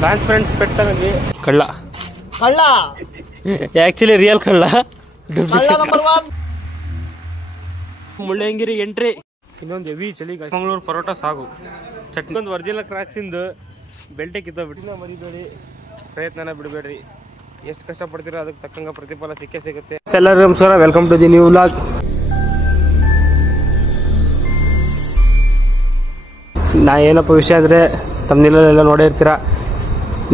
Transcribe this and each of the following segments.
Transparent ಸ್ಪೆಟ್ ತಗೊಂಡ್ವಿ. ಕಳ್ಳ actually real ಕಳ್ಳ. ಮುಳ್ಳಯ್ಯನಗಿರಿ ಎಂಟ್ರಿ. ಇನ್ನೊಂದು ಹೆವಿ ಚಳಿ. ಮಂಗಳೂರು ಪರೋಟ ಸಾಗು ಚಟ್ನಿ. ಒಂದು ಒರಿಜಿನಲ್ ಕ್ರಾಕ್ಸ್ ಇಂದು ಬೆಲ್ಟೆ ಕಿತ್ತೋಗ್ಬಿಟ್ಟು ಮರಿಬೇಡಿ, ಪ್ರಯತ್ನನ ಬಿಡಬೇಡ್ರಿ. ಎಷ್ಟು ಕಷ್ಟಪಡ್ತೀರೋ ಅದಕ್ಕೆ ತಕ್ಕಂಗೆ ಪ್ರತಿಫಲ ಸಿಕ್ಕೇ ಸಿಗುತ್ತೆ. ಎಲ್ಲರಿಗೂ ನಮಸ್ಕಾರ, welcome to the new vlog. ನಾ ಏನಪ್ಪ ವಿಷಯ ಅಂದರೆ ತಮ್ಮನೆಲ್ಲ ನೋಡೇ ಇರ್ತೀರ.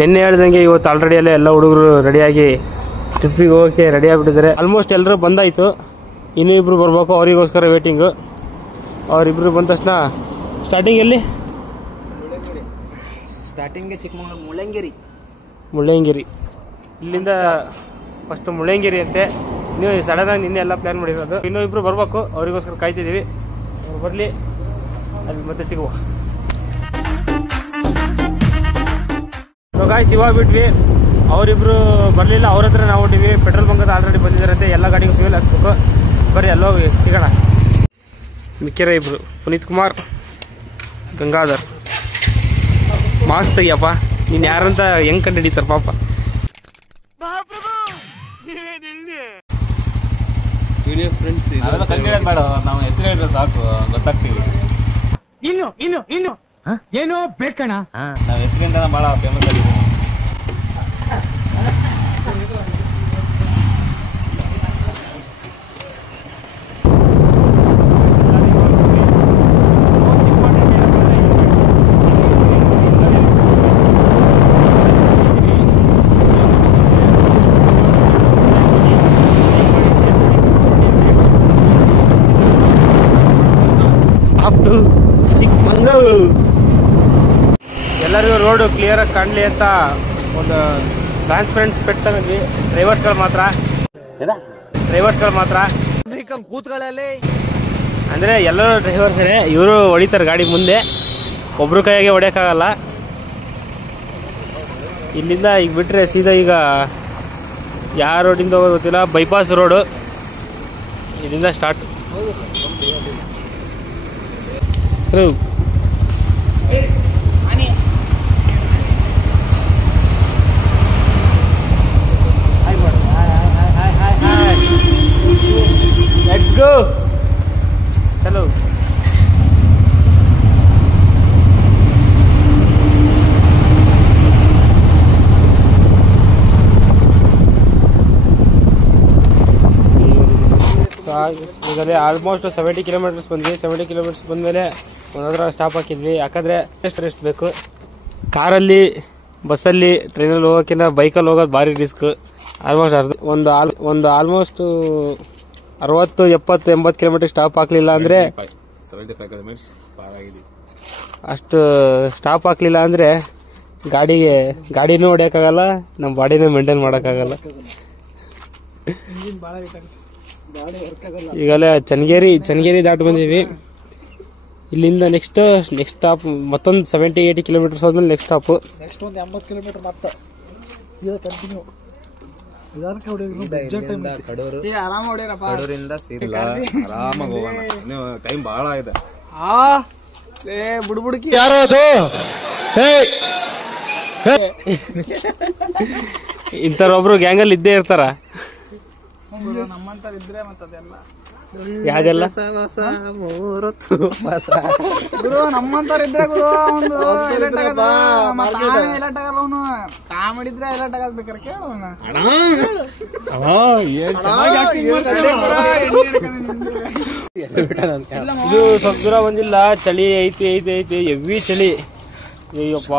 ನಿನ್ನೆ ಹೇಳ್ದಂಗೆ ಇವತ್ತು ಆಲ್ರೆಡಿ ಎಲ್ಲ ಹುಡುಗರು ರೆಡಿಯಾಗಿ ಟ್ರಿಪ್ಪಿಗೆ ಹೋಗೋಕ್ಕೆ ರೆಡಿ ಆಗಿಬಿಟ್ಟಿದ್ದಾರೆ. ಆಲ್ಮೋಸ್ಟ್ ಎಲ್ಲರೂ ಬಂದಾಯಿತು, ಇನ್ನೂ ಇಬ್ಬರು ಬರಬೇಕು, ಅವರಿಗೋಸ್ಕರ ವೇಟಿಂಗು. ಅವರಿಬ್ಬರು ಬಂದ ತಕ್ಷಣ ಸ್ಟಾರ್ಟಿಂಗ್ ಎಲ್ಲಿ? ಸ್ಟಾರ್ಟಿಂಗ್ಗೆ ಚಿಕ್ಕಮಗಳೂರು ಮುಳ್ಳಯ್ಯನಗಿರಿ. ಇಲ್ಲಿಂದ ಫಸ್ಟ್ ಮುಳ್ಳಯ್ಯನಗಿರಿ ಅಂತೆ. ನೀವು ಸಡನ್ನಾಗಿ ನಿನ್ನೆ ಎಲ್ಲ ಪ್ಲ್ಯಾನ್ ಮಾಡಿರೋದು. ಇನ್ನೂ ಇಬ್ಬರು ಬರಬೇಕು, ಅವರಿಗೋಸ್ಕರ ಕಾಯ್ತಿದ್ದೀವಿ. ಅವ್ರು ಬರಲಿ, ಅಲ್ಲಿ ಮತ್ತೆ ಸಿಗುವ. ಗಾಯ್ಸ್ ಇವಾಗ ಬಿಟ್ವಿ, ಅವರಿಬ್ರು ಬರಲಿಲ್ಲ. ಅವ್ರ ಹತ್ರ ನಾವು ಹೊಟ್ಟಿವಿ. ಪೆಟ್ರೋಲ್ ಬಂಕ್ ಆಲ್ರೆಡಿ ಬಂದಿದ್ದಾರಂತೆ, ಎಲ್ಲ ಗಾಡಿಗೂ ಫ್ಯೂಲ್ ಹಾಕ್ಸ್ಬೇಕು. ಬರ್ರಿ ಎಲ್ಲೋ ಸಿಗೋಣ. ಮಿಕ್ಕಿರ ಇಬ್ರು ಪುನೀತ್ ಕುಮಾರ್, ಗಂಗಾಧರ್. ಮಾಸ್ತ್ ತೆಗಿಯಪ್ಪ, ನೀನು ಯಾರಂತ ಹೆಂಗ್ ಕಂಡು ಹಿಡಿತಾರ ಪಾಪ. ವಿಡಿಯೋ ಫ್ರೆಂಡ್ಸ್ ಬೇಡ, ನಾವು ಹೆಸರು ಹೇಳಿದ್ರೆ ಸಾಕು, ಗೊತ್ತಾಗ್ತೀವಿ. ಇನ್ನು ಏನೋ ಬೇಕಣ. ನಾವು ಹೆಸರಿಂದ ಬಹಳ ಫೇಮಸ್ ಆಗಿದ್ದೀವಿ. ಎಲ್ಲರಿಗೂ ರೋಡು ಕ್ಲಿಯರ್ ಆಗಿ ಕಾಣಲಿ ಅಂತ ಒಂದು ಟ್ರಾನ್ಸ್ಪರೆಂಟ್ ಸ್ಪೆಟ್ ತಗೊಂಡ್ವಿ. ಡ್ರೈವರ್ಸ್ಗಳು ಮಾತ್ರ ಅಂದ್ರೆ ಎಲ್ಲರೂ ಡ್ರೈವರ್ಸೇ. ಇವರು ಹೊಡಿತಾರೆ ಗಾಡಿ ಮುಂದೆ, ಒಬ್ರು ಕೈಯಾಗೆ ಹೊಡೆಯಕ್ಕಾಗಲ್ಲ. ಇಲ್ಲಿಂದ ಈಗ ಬಿಟ್ರೆ ಸೀದಾ ಈಗ ಯಾವ ರೋಡಿಂದ ಹೋಗೋದು ಗೊತ್ತಿಲ್ಲ, ಬೈಪಾಸ್ ರೋಡು. ಇಲ್ಲಿಂದ ಸ್ಟಾರ್ಟ್. Let's go. Hello. ಈಗಲೇ ಆಲ್ಮೋಸ್ಟ್ 70 ಕಿಲೋಮೀಟರ್ಸ್ ಬಂದ್ವಿ. 70 ಕಿಲೋಮೀಟರ್ಸ್ ಬಂದಮೇಲೆ ಒಂದರ ಸ್ಟಾಪ್ ಹಾಕಿದ್ವಿ. ಯಾಕಂದರೆ ರೆಸ್ಟ್ ಬೇಕು. ಕಾರಲ್ಲಿ, ಬಸ್ಸಲ್ಲಿ, ಟ್ರೈನಲ್ಲಿ ಹೋಗೋಕ್ಕಿಂತ ಬೈಕಲ್ಲಿ ಹೋಗೋದು ಭಾರಿ ರಿಸ್ಕ್. ಆಲ್ಮೋಸ್ಟ್ ಒಂದು ಆಲ್ಮೋಸ್ಟ್ 60, 70, 80 ಕಿಲೋಮೀಟರ್ ಸ್ಟಾಪ್ ಹಾಕ್ಲಿಲ್ಲ ಅಂದ್ರೆ, 75 ಕಿಲೋಮೀಟರ್ಸ್ ಪಾರ್ ಆಗಿದೆ. ಅಷ್ಟು ಸ್ಟಾಪ್ ಹಾಕ್ಲಿಲ್ಲ ಅಂದ್ರೆ ಗಾಡಿನೂ ಹೊಡಿಯೋಕ್ಕಾಗಲ್ಲ, ನಮ್ಮ ಬಾಡಿನೂ ಮೇಂಟೈನ್ ಮಾಡೋಕ್ಕಾಗಲ್ಲ. ಈಗಲೇ ಚನ್ನಗಿರಿ ದಾಟ್ ಬಂದೀವಿ. ಇಲ್ಲಿಂದ ನೆಕ್ಸ್ಟ್ ಸ್ಟಾಪ್ ಮತ್ತೊಂದು 70-80 ಕಿಲೋಮೀಟರ್ಸ್ ಹೋದ್ಮೇಲೆ ನೆಕ್ಸ್ಟ್ ಸ್ಟಾಪ್. ನೆಕ್ಸ್ಟ್ ಒಂದು 80 ಕಿಲೋಮೀಟರ್ ಮತ್ತೆ ಕಂಟಿನ್ಯೂ. ಕಡೂರಿಂದ ಆರಾಮಾಗಿ ಹೋಗೋಣ. ಇನ್ನು ಟೈಮ್ ಬಹಳ ಇದೆ. ಬುಡ್ಬುಡ್ಕಿ ಯಾರೋ ಅದು ಇಂಥವ್ರೊಬ್ರು ಗ್ಯಾಂಗಲ್ಲಿ ಇದ್ದೇ ಇರ್ತಾರ. ನಮ್ಮಂತರ ಇದ್ರೆ ಮತ್ತದೆಲ್ಲ ಯಾವ್ದೆಲ್ಲ ಗುರು ನಮ್ಮಂತರ ಇದ್ರೆ ಗುರು ಒಂದು ಅವನು ಕಾಮಿಡಿದ್ರೆ ಎಲರ್ಟ್ ಆಗದ್ ಬೇಕಾರೆ ಕೇಳೋಣ. ಇದು ಸ್ವಲ್ಪ ದೂರ ಬಂದಿಲ್ಲ, ಚಳಿ ಐತಿ ಹೆವಿ ಚಳಿ. ಅಯ್ಯಪ್ಪ,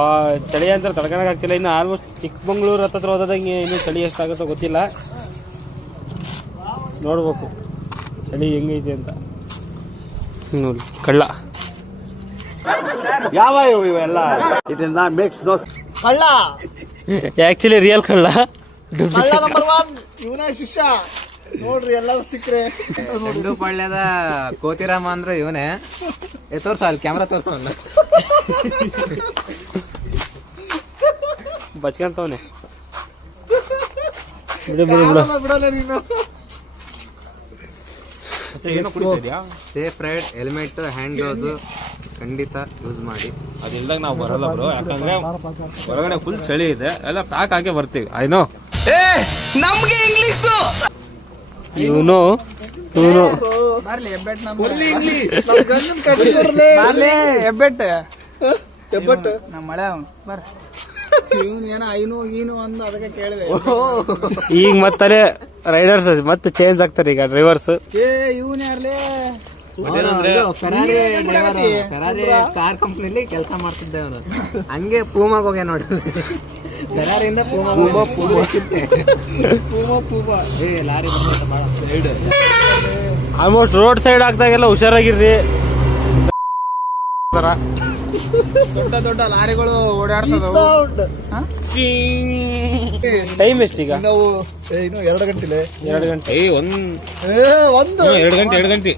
ಚಳಿ ಅಂತ ತಡ್ಕೊಳಕ್ ಆಗ್ತಿಲ್ಲ. ಇನ್ನು ಆಲ್ಮೋಸ್ಟ್ ಚಿಕ್ಕಮಂಗ್ಳೂರ್ ಹತ್ರ ಹೋದಂಗೆ ಇನ್ನು ಚಳಿ ಎಷ್ಟಾಗುತ್ತೋ ಗೊತ್ತಿಲ್ಲ. ನೋಡ್ಬೇಕು ಚಳಿ ಹೆಂಗೈತಿ ಅಂತ. ನೋಡಿ ಕಳ್ಳ ಯಾವ ಇವೆಲ್ಲ ಇದನ್ನ ಮೇಕ್ಸ್ ನೋ ಕಳ್ಳ. ಆಕ್ಚುಲಿ ರಿಯಲ್ ಕಳ್ಳ. ನಂಬರ್ 1 ಇವನೇ ಶಿಷ್ಯ. ನೋಡ್ರಿ ಎಲ್ಲರೂ ಸಿಕ್ಕ್ರೆ. ಪಳ್ಳ್ಯದ ಕೋತಿರಾಮ ಅಂದ್ರೆ ಇವನೇ. ತೋರ್ಸ, ಅಲ್ಲಿ ಕ್ಯಾಮ್ರಾ ತೋರ್ಸವನ್ನ. ಬಚ್ಕಂತವನೆ. ಬಿಡಲ್ಲ ನೀನು. Safe ride, helmet, hand gloves ಖಂಡಿತ ಯೂಸ್ ಮಾಡಿ. ಅದಿಲ್ದಾಗ ನಾವು ಬರಲ್ಲ ಬ್ರೋ, ಯಾಕಂದ್ರೆ ಹೊರಗಡೆ ಫುಲ್ ಚಳಿ ಇದೆ, ಎಲ್ಲ ಪ್ಯಾಕ್ ಹಾಕಿ ಬರ್ತೀವಿ. ಐನೋ ನಮ್ಗೆ ಇಂಗ್ಲಿಷ್ ಇವನು ಹೆಬ್ಬೆಟ್ ನಮ್ಮ ಮಳೆ ಏನೋ ಐನು ಗೀನು ಅಂದ ಅದಕ್ಕೆ ಕೇಳಿದೆ. ಈಗ ಮತ್ತೆ ರೈಡರ್ಸ್ ಮತ್ತೆ ಚೇಂಜ್ ಆಗ್ತಾರೆ ಈಗ ಡ್ರೈವರ್ಸ್. ಇವನ್ ಯಾರ್ಲೇ ಫೆರಾರಿ ಕಾರ್ ಕಂಪ್ನಿಲಿ ಕೆಲಸ ಮಾಡ್ತಿದ್ದೆ ಅವನು. ಹಂಗೆ ಪೂಮಾಗ ಹೋಗ್ಯ ನೋಡಿ, ಫೆರಾರಿಯಿಂದ Puma lorry side. Almost road side ಆಗ್ದಾಗೆಲ್ಲ ಹುಷಾರಾಗಿರ್ರಿ. ದೊಡ್ಡ ದೊಡ್ಡ ಲಾರಿಗಳು ಓಡಾಡ್ತದ. ಟೈಮ್ ಎಷ್ಟೀಗ? ನಾವು ಇನ್ನು 2 ಗಂಟೆ. 2 ಗಂಟೆ ಒಂದು 2 ಗಂಟೆ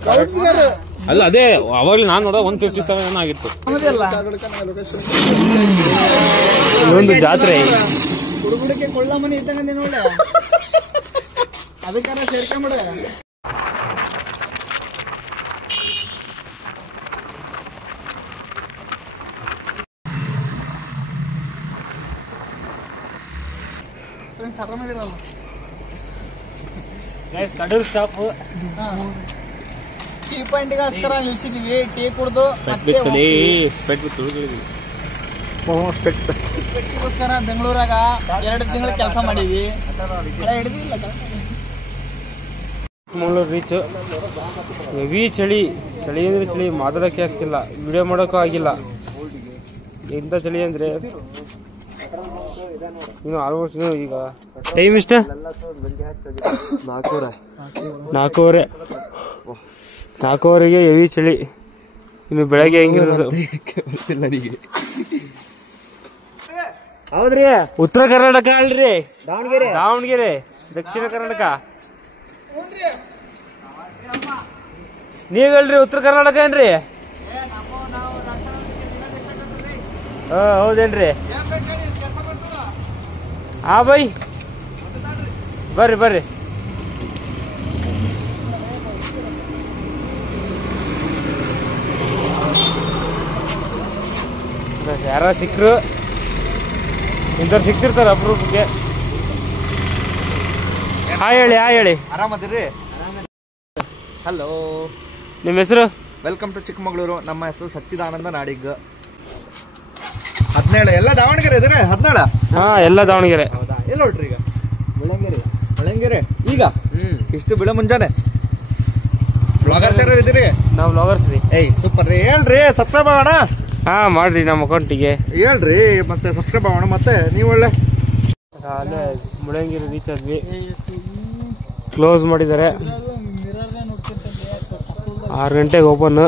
ಅಲ್ಲ, ಅದೇ ಅವಾಗಲೇ ನಾನು ನೋಡ 157 ಆಗಿತ್ತು. ಇದೊಂದು ಜಾತ್ರೆ, ಹುಡುಗುಡಿಕೆ ಕೊಳ್ಳ ಮನೆ ಇದ್ದಂಗೆ ನೋಡ, ಅದಕ್ಕಾರ ಸೇರ್ಕೊಂಬಿಡ. ಕಡೂರ್ ಸ್ಟಾಪ್ ಟೀ ಪಾಯಿಂಟ್ಗೋಸ್ಕರ ನಿಲ್ಸಿದೀವಿ. ಟೀ ಕುಡ್ದು ಸ್ಪೆಕ್ಟ್ಗೋಸ್ಕರ ಬೆಂಗಳೂರಾಗ 2 ತಿಂಗಳು ಕೆಲಸ ಮಾಡೀವಿ. ಹಿಡಿದಿಲ್ಲ ಮಂಗಳೂರು ರೀಚ್. ಹೆವಿ ಚಳಿ ಅಂದ್ರೆ ಚಳಿ, ಮಾತಾಡೋಕೆ ಆಗ್ತಿಲ್ಲ, ವಿಡಿಯೋ ಮಾಡೋಕ್ಕೂ ಆಗಿಲ್ಲ. ಎಂತ ಚಳಿ ಅಂದ್ರೆ ಇನ್ನು ಆಲ್ಮೋಸ್ಟ್ ಈಗ ಟೈಮ್ ಇಷ್ಟ 4:15 ಹೆವಿ ಚಳಿ. ಇನ್ನು ಬೆಳಗ್ಗೆ ಹೆಂಗಿರೋದು ಹೌದ್ರಿ. ಉತ್ತರ ಕರ್ನಾಟಕ ಅಲ್ರಿ, ದಾವಣಗೆರೆ ದಕ್ಷಿಣ ಕರ್ನಾಟಕ. ನೀವ್ ಹೇಳ್ರಿ ಉತ್ತರ ಕರ್ನಾಟಕ ಏನ್ರಿ? ಹೌದೇನ್ರಿ? ಹಾ ಬೈ, ಬರ್ರಿ. ಯಾರ ಸಿಕ್ಕರು ಇಂಥವ್ರು ಸಿಕ್ತಿರ್ತಾರ ಅಪರೂಪಕ್ಕೆ. ಹಾಯ್ ಹೇಳಿ. ಆರಾಮದಿರ್ರಿ? ಹಲೋ, ನಿಮ್ಮ ಹೆಸರು? Welcome to Chikkamagaluru. ನಮ್ಮ ಹೆಸರು ಸಚ್ಚಿದಾನಂದ ನಾಡಿಗ್. 17 ಎಲ್ಲ ದಾವಣಗೆರೆ ಇದ್ರೆ 17. ಹಾ, ಎಲ್ಲ ದಾವಣಗೆರೆ. ಹೌದಾ? ಎಲ್ಲಿ ಹೊರಟ್ರಿ ಈಗ? ಬೆಳಂಗೆರೆ. ಈಗ ಇಷ್ಟು ಬಿಡ ಮುಂಜಾನೆ ಬ್ಲಾಗರ್ಸ್ ಯಾರು ಇದ್ದೀರಿ? ನಾವು ಬ್ಲಾಗರ್ಸ್ ರೀ. ಸೂಪರ್ ರೀ. ಹೇಳ್ರಿ, ಸಬ್ಸ್ಕ್ರೈಬ್ ಮಾಡೋಣ. ಹಾ ಮಾಡ್ರಿ, ನಮ್ಮ ಅಕೌಂಟಿಗೆ ಹೇಳ್ರಿ, ಮತ್ತೆ ಸಬ್ಸ್ಕ್ರೈಬ್ ಮಾಡೋಣ. ಮತ್ತೆ ನೀವು ಒಳ್ಳೆ ಅಲ್ಲೇ ಮುಳ್ಳಂಗಿರಿ ರೀಚ್ ಆದ್ವಿ. ಕ್ಲೋಸ್ ಮಾಡಿದ್ದಾರೆ. 6 ಗಂಟೆಗೆ ಓಪನ್.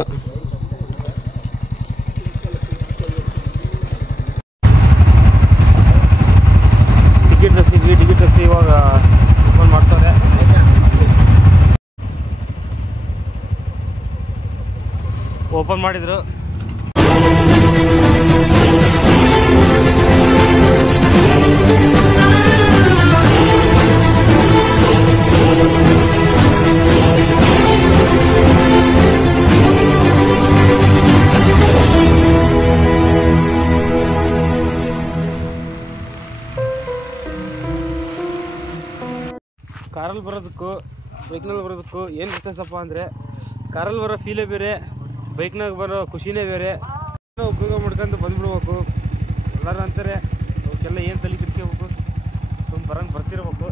ಟಿಕೆಟ್ ತಗ್ಸಿ ಇವಾಗ ಓಪನ್ ಮಾಡ್ತಾರೆ. ಓಪನ್ ಮಾಡಿದ್ರು. ಕಾರಲ್ಲಿ ಬರೋದಕ್ಕೂ ಬೈಕ್ನಲ್ಲಿ ಬರೋದಕ್ಕೂ ಏನು ವ್ಯತ್ಯಾಸಪ್ಪ ಅಂದರೆ, ಕಾರಲ್ಲಿ ಬರೋ ಫೀಲೇ ಬೇರೆ, ಬೈಕ್ನಾಗ ಬರೋ ಖುಷಿನೇ ಬೇರೆ. ಉಪಯೋಗ ಮಾಡ್ಕೊಂಡು ಬಂದ್ಬಿಡ್ಬೇಕು. ಎಲ್ಲರೂ ಅಂತಾರೆ ಅವಕ್ಕೆಲ್ಲ ಏನು ತಲೆ ಕೆಡಿಸ್ಕೋಬೇಕು, ಬರಂಗೆ ಬರ್ತಿರ್ಬೇಕು.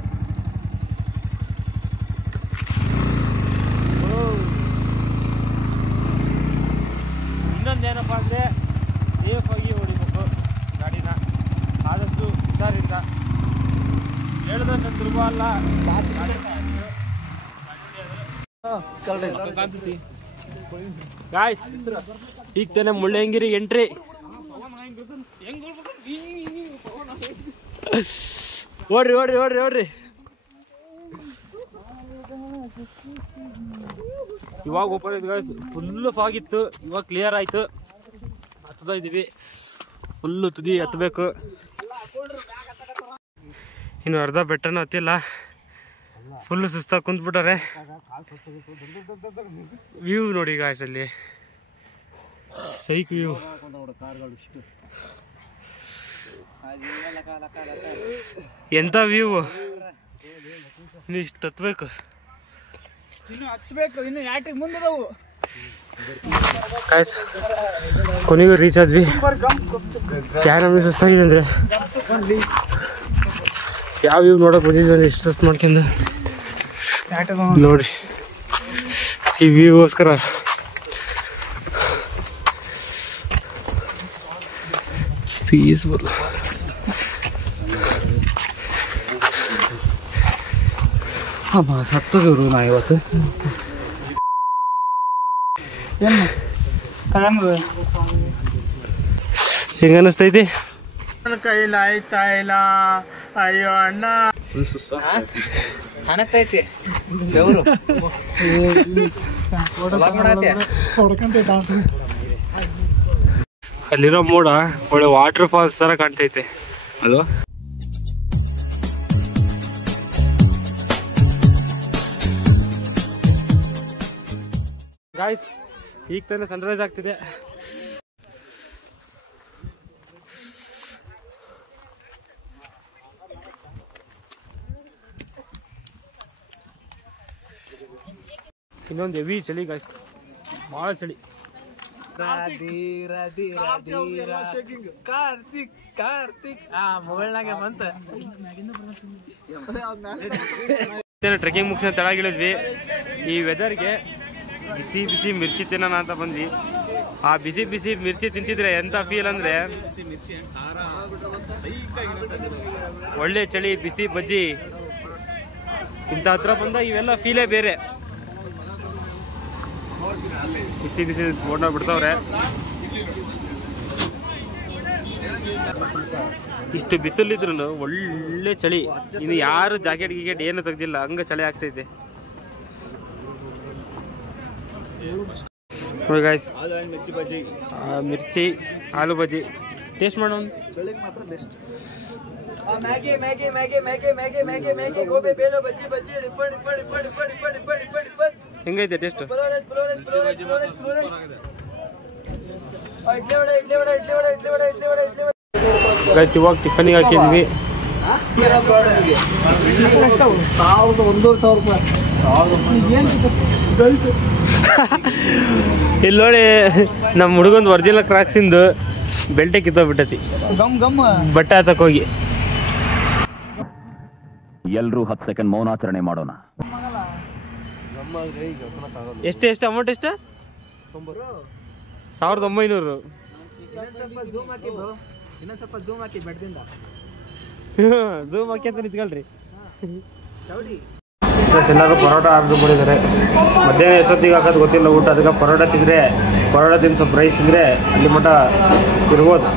ಇನ್ನೊಂದೇನಪ್ಪ ಅಂದರೆ ಸೇಫಾಗಿ ಹೊಡಿಬೇಕು ಗಾಡಿನ, ಆದಷ್ಟು ಹುಷಾರಿಂದ. ಹೇಳಿದಷ್ಟು ಸುಲಭ ಅಲ್ಲ. ಗಾಯ್ಸ್, ಈಗ ತಾನೆ ಮುಳ್ಳಂಗಿರಿ ಎಂಟ್ರಿ. ಓಡ್ರಿ. ಇವಾಗ ಓಪನ್ ಆಯ್ತು ಗಾಯ್ಸ್. ಫುಲ್ ಫಾಗ್ ಇತ್ತು, ಇವಾಗ ಕ್ಲಿಯರ್ ಆಯ್ತು. ಹತ್ತದ ಇದೀವಿ, ಫುಲ್ಲು ತುದಿ ಹತ್ತಬೇಕು. ಇನ್ನು ಅರ್ಧ ಬೆಟ್ಟನೂ ಹತ್ತಿಲ್ಲ, ಫುಲ್ಲು ಸುಸ್ತಾಗಿ ಕುಂತ್ಬಿಟ್ಟಾರೆ. ವ್ಯೂ ನೋಡಿ ಗಾಯ್ಸ್, ಅಲ್ಲಿ ಸೈಕ್ ವ್ಯೂ. ಎಂತ ವ್ಯೂ. ಇನ್ನು ಇಷ್ಟು ಹತ್ಬೇಕು. ಇನ್ನು ಹತ್ಬೇಕು. ಇನ್ನು ಯಾಟ್ರಿಗೆ ಮುಂದದವು. ಕಾಯ್ಸ್ ಕೊನೆಗೂ ರೀಚ್ ಆದ್ವಿ. ಯಾವ ನಮಗೆ ಸುಸ್ತಾಗಿದೆ ಅಂದರೆ ಯಾವ ವ್ಯೂ ನೋಡೋಕೆ ಬಂದಿದ್ವಿ ಅಂದರೆ ಇಷ್ಟು ಸುಸ್ತು ಮಾಡ್ಕೊಂಡು ನೋಡಿ ಈ ವ್ಯೂಗೋಸ್ಕರ ಪೀಸ್ಫುಲ್. ಸತ್ತೋದ್ರು ನಾ ಇವತ್ತು. ಹೆಂಗ ಅನಿಸ್ತೈತಿ? ಕೈಲಾಯ್ತಾ ಇಲ್ಲ. ಅಯ್ಯೋ ಅಣ್ಣ ಅನಕ್ತೈತಿ ಬೆವರು ಅಲ್ಲಿರೋ ಮೋಡ ಒಳ್ಳೆ ವಾಟರ್ ಫಾಲ್ಸ್ ತರ ಕಾಣ್ತೈತೆ ಅದು. ಗಾಯ್ಸ್ ಈಗ ತಾನೇ ಸನ್ರೈಸ್ ಆಗ್ತಿದೆ. ಇನ್ನೊಂದು ಹೆವಿ ಚಳಿ ಗಾಯ್ಸ್, ಭಾಳ ಚಳಿ. ಕಾರ್ತಿಕ್ ಮೊಗಳನಾಗೆ ಬಂತ. ಟ್ರೆಕ್ಕಿಂಗ್ ಮುಗಿಸ್ ತೆಳಗಿಳಿದ್ವಿ. ಈ ವೆದರ್ಗೆ ಬಿಸಿ ಬಿಸಿ ಮಿರ್ಚಿ ತಿನ್ನೋಣ ಅಂತ ಬಂದ್ವಿ. ಆ ಬಿಸಿ ಬಿಸಿ ಮಿರ್ಚಿ ತಿಂತಿದ್ರೆ ಎಂತ ಫೀಲ್ ಅಂದ್ರೆ ಒಳ್ಳೆ ಚಳಿ ಬಿಸಿ ಬಜ್ಜಿ ಇಂಥ ಹತ್ರ ಬಂದಾಗ ಇವೆಲ್ಲ ಫೀಲೇ ಬೇರೆ. ಬಿಸಿ ಬಿಸಿ ಬೋಂಡ ಬಿಡ್ತಾವ್ರೆ. ಇಷ್ಟು ಬಿಸಿಲಿದ್ರು ಒಳ್ಳೆ ಚಳಿ. ಇನ್ನು ಯಾರು ಜಾಕೆಟ್ ಗಿಕೆಟ್ ಏನು ತೆಗ್ದಿಲ್ಲ, ಹಂಗ ಚಳಿ ಆಗ್ತೈತೆ ನೋಡಿ ಗಾಯ್ಸ್. ಮಿರ್ಚಿ ಆಲೂ ಬಜ್ಜಿ ಟೇಸ್ಟ್ ಮಾಡೋಣ. ಹೆಂಗೈತೆ ಟೇಸ್ಟ್? ಗೈಸ್ ಇವಾಗ ಟಿಫನಿಗೆ ಹಾಕಿದ್ವಿ. 1,500 ರೂಪಾಯಿ. ಇಲ್ಲಿ ನೋಡಿ ನಮ್ಮ ಹುಡುಗಂದು ಒರಿಜಿನಲ್ ಕ್ರಾಕ್ಸಿಂದು ಬೆಲ್ಟೆ ಕಿತ್ತೋಗ್ಬಿಟ್ಟತಿ. ಬಟ್ಟೆ ಹತ್ತಕ್ಕೆ ಹೋಗಿ ಎಲ್ರೂ 10 ಸೆಕೆಂಡ್ ಮೌನಾಚರಣೆ ಮಾಡೋಣ. ಎಷ್ಟು ಅಮೌಂಟ್ ಎಷ್ಟು? 1900. ಝೂಮ್ ಹಾಕಿ ಅಂತ ನಿಂತ್ಕೊಳ್ರಿ. ಎಲ್ಲರೂ ಪರೋಟ ಆರ್ಡ್ರ್ ಮಾಡಿದ್ದಾರೆ. ಮಧ್ಯಾಹ್ನ ಎಷ್ಟೊತ್ತಿಗೆ ಹಾಕೋದು ಗೊತ್ತಿಲ್ಲ ಊಟ. ಅದಕ್ಕೆ ಪರೋಟ ತಿಂದರೆ ಸ್ವಲ್ಪ ರೈಸ್ ತಿಂದರೆ ಅಲ್ಲಿ ಮಟ್ಟ ಇರ್ಬೋದು.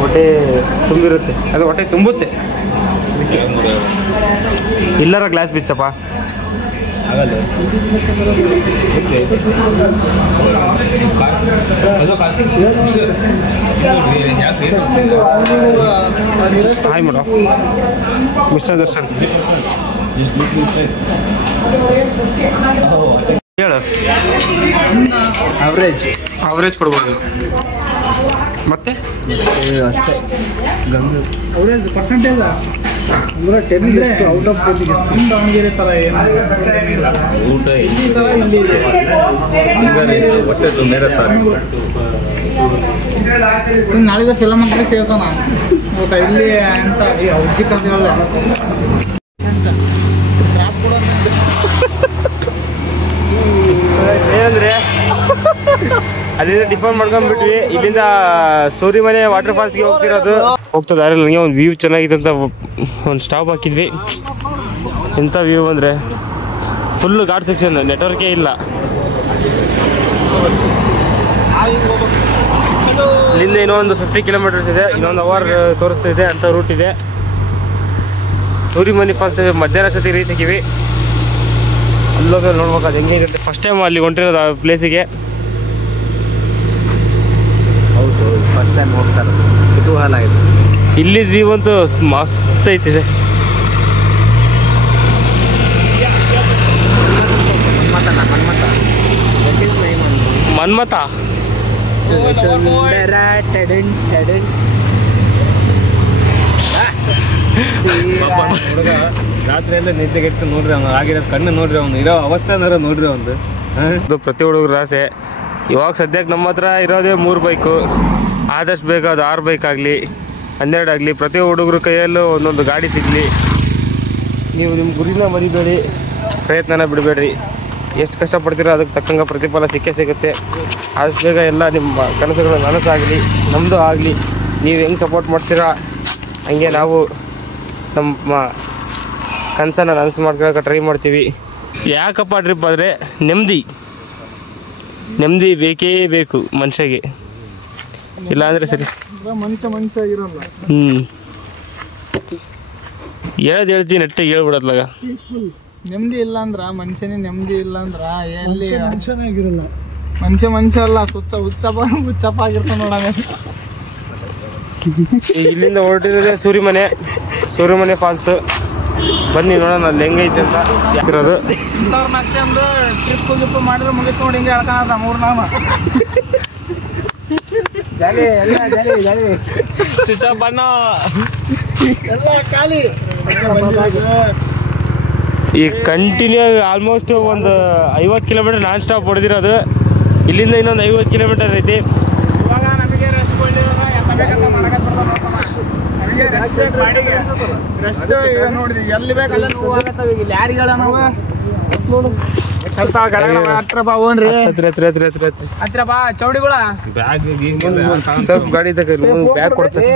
ಹೊಟ್ಟೆ ತುಂಬಿರುತ್ತೆ, ಅದು ಹೊಟ್ಟೆ ತುಂಬುತ್ತೆ. ಇಲ್ಲರ ಗ್ಲಾಸ್ ಬಿಚ್ಚಪ್ಪ. ಹಾಯ್ ಮೇಡಮ್, ಮಿಸ್ಟರ್ ದರ್ಶನ್ ಹೇಳು. ಅವರೇಜ್ ಕೊಡ್ಬೋದು ಮತ್ತೆ ಅವರೇಜ್ ಪರ್ಸೆಂಟೇಜ್ ಅಂದ್ರೆ 10 ಇದ್ರೆ ಔಟ್ ಆಫ್ 10 ಗೆ ದಾವಣಗೆರೆ ತರ ಏನು ಊಟ ಹೊಟ್ಟೆ ತುಂಬೇರೆ ಸಾರಿ. ನಾಳಿದ ಫಿಲಮ್ ಅಂತ ಕೇಳ್ತಾನ ಊಟ ಇಲ್ಲಿ ಅಂತ ಔಷಧಿ ಕಲ್ತಿರಲ್ಲ. ಏನಂದ್ರೆ ಅಲ್ಲಿಂದ ಟಿಫನ್ ಮಾಡ್ಕೊಂಡ್ಬಿಟ್ವಿ. ಇಲ್ಲಿಂದ ಸೂರಿಮನೆ ವಾಟರ್ ಫಾಲ್ಸ್ಗೆ ಹೋಗ್ತಿರೋದು. ಹೋಗ್ತಾ ದಾರಿಯಲ್ಲಿ ನನಗೆ ಒಂದು ವ್ಯೂ ಚೆನ್ನಾಗಿದೆ ಅಂತ ಒಂದು ಸ್ಟಾಪ್ ಹಾಕಿದ್ವಿ. ಎಂಥ ವ್ಯೂ ಅಂದರೆ ಫುಲ್ಲು ಘಾಟ್ ಸೆಕ್ಷನ್, ನೆಟ್ವರ್ಕೇ ಇಲ್ಲ. ಇಲ್ಲಿಂದ ಇನ್ನೊಂದು 50 ಕಿಲೋಮೀಟರ್ಸ್ ಇದೆ. ಇನ್ನೊಂದು ಅವರ್ ತೋರಿಸ್ತಿದೆ ಅಂತ ರೂಟ್ ಇದೆ. ಸೂರಿಮನೆ ಫಾಲ್ಸ್ ಮಧ್ಯಾಹ್ನ ಅಷ್ಟೊತ್ತಿಗೆ ರೀಚ್ ಆಗಿವಿ. ಅಲ್ಲೋಗ ನೋಡ್ಬೇಕು ಅದು ಹೆಂಗೆ ಇರುತ್ತೆ. ಫಸ್ಟ್ ಟೈಮ್ ಅಲ್ಲಿ ಹೊಂಟಿರೋದು ಆ ಪ್ಲೇಸಿಗೆ. ಹೌದು, ಫಸ್ಟ್ ಟೈಮ್ ಹೋಗ್ತಾರೆ, ಕುತೂಹಲ ಆಗಿದೆ. ಇಲ್ಲಿ ವ್ಯೂ ಅಂತೂ ಮಸ್ತ್ ಐತಿದೆ. ಮನ್ಮಥ ಹುಡುಗ ರಾತ್ರಿ ಎಲ್ಲ ನಿದ್ದೆಗೆಟ್ಟು ನೋಡ್ರಿ ಅವ್ನು ಆಗಿರೋ ಕಣ್ಣು ನೋಡ್ರಿ ಅವ್ನು ಇರೋ ಅವಸ್ಥೆ ನೋಡ್ರಿ ಅವ್ನು. ಇದು ಪ್ರತಿ ಹುಡುಗರ ಆಸೆ. ಇವಾಗ ಸದ್ಯಕ್ಕೆ ನಮ್ಮ ಹತ್ರ ಇರೋದೇ 3 ಬೈಕು. ಆದಷ್ಟು ಬೇಗ ಅದು 6 ಬೈಕ್ ಆಗಲಿ 12 ಆಗಲಿ, ಪ್ರತಿ ಹುಡುಗರ ಕೈಯಲ್ಲೂ ಒಂದೊಂದು ಗಾಡಿ ಸಿಗಲಿ. ನೀವು ನಿಮ್ಮ ಗುರಿನ ಮರಿಬೇಡಿ, ಪ್ರಯತ್ನನ ಬಿಡಬೇಡ್ರಿ. ಎಷ್ಟು ಕಷ್ಟಪಡ್ತೀರೋ ಅದಕ್ಕೆ ತಕ್ಕಂಗೆ ಪ್ರತಿಫಲ ಸಿಕ್ಕೇ ಸಿಗುತ್ತೆ. ಆದಷ್ಟು ಬೇಗ ಎಲ್ಲ ನಿಮ್ಮ ಕನಸುಗಳು ನನಸಾಗಲಿ, ನಮ್ಮದು ಆಗಲಿ. ನೀವು ಹೆಂಗೆ ಸಪೋರ್ಟ್ ಮಾಡ್ತೀರಾ ಹಂಗೆ ನಾವು ನಮ್ಮ ಕನಸನ್ನು ನನಸು ಮಾಡ್ಕೊಳ್ಳೋಕೆ ಟ್ರೈ ಮಾಡ್ತೀವಿ. ಯಾಕಪ್ಪ ಟ್ರಿಪ್ ಆದರೆ ನೆಮ್ಮದಿ ಬೇಕೇ ಬೇಕು ಮನುಷ್ಯಗೆ, ಇಲ್ಲ ಅಂದರೆ ಸರಿ ಮನುಷ್ಯ ಇರಲ್ಲ. ಹೇಳ್ತೀನಿ ನೆಟ್ಟಿಗೆ ಹೇಳ್ಬಿಡತ್ಲಾಗ. ನೆಮ್ಮದಿ ಇಲ್ಲ ಅಂದ್ರ ಮನುಷ್ಯನೇ ನೆಮ್ಮದಿ ಇಲ್ಲ ಅಂದ್ರ ಎಲ್ಲಿ ಮನುಷ್ಯನಾಗಿರಲ್ಲ. ಮನುಷ್ಯ ಅಲ್ಲ, ಹುಚ್ಚಪ್ಪ ಆಗಿರ್ತಾನ ನೋಡ. ಇಲ್ಲಿಂದ ಹೊರಟಿರೋದೇ ಸೂರ್ಯಮನೆ ಫಾಲ್ಸು. ಬನ್ನಿ ನೋಡೋಣ ಅಲ್ಲಿ ಹೆಂಗೈತೆ ಅಂತ ಯಾಕಿರೋದು. ಮತ್ತೆ ಒಂದು ಟ್ರಿಪ್ ಮಾಡಿದ್ರೆ ಮುಗಿತು ನೋಡಿ, ಹಿಂಗೆ ಹೇಳ್ತಾನ 3 ನಾಮ ಜಾಲಿ ಚುಚ್ಚ ಬಣ್ಣ ಎಲ್ಲ ಖಾಲಿ. ಈ ಕಂಟಿನ್ಯೂ ಆಲ್ಮೋಸ್ಟ್ ಒಂದು 50 ಕಿಲೋಮೀಟರ್ ನಾನ್ ಸ್ಟಾಪ್ ಹೊಡೆದಿರೋದು. ಇಲ್ಲಿಂದ ಇನ್ನೊಂದು 50 ಕಿಲೋಮೀಟರ್ ಐತಿ. ಇವಾಗ ನಮಗೆ ರೆಸ್ಟ್ ನೋಡಿದ್ವಿ, ಎಲ್ಲಿ ಬೇಕಲ್ಲ ಇಲ್ಲಿ ಯಾರಿಗಳ ನಾವು ಹತ್ರ ಬಾ ಓನ್ರಿ, ಹತ್ರ ಬಾ ಚೌಡಿಗಳ ಬ್ಯಾಗ್ ಸ್ವಲ್ಪ ಗಾಡಿ ತಗ ಬ್ಯಾಗ್ ಕೊಡ್ತಾರೆ.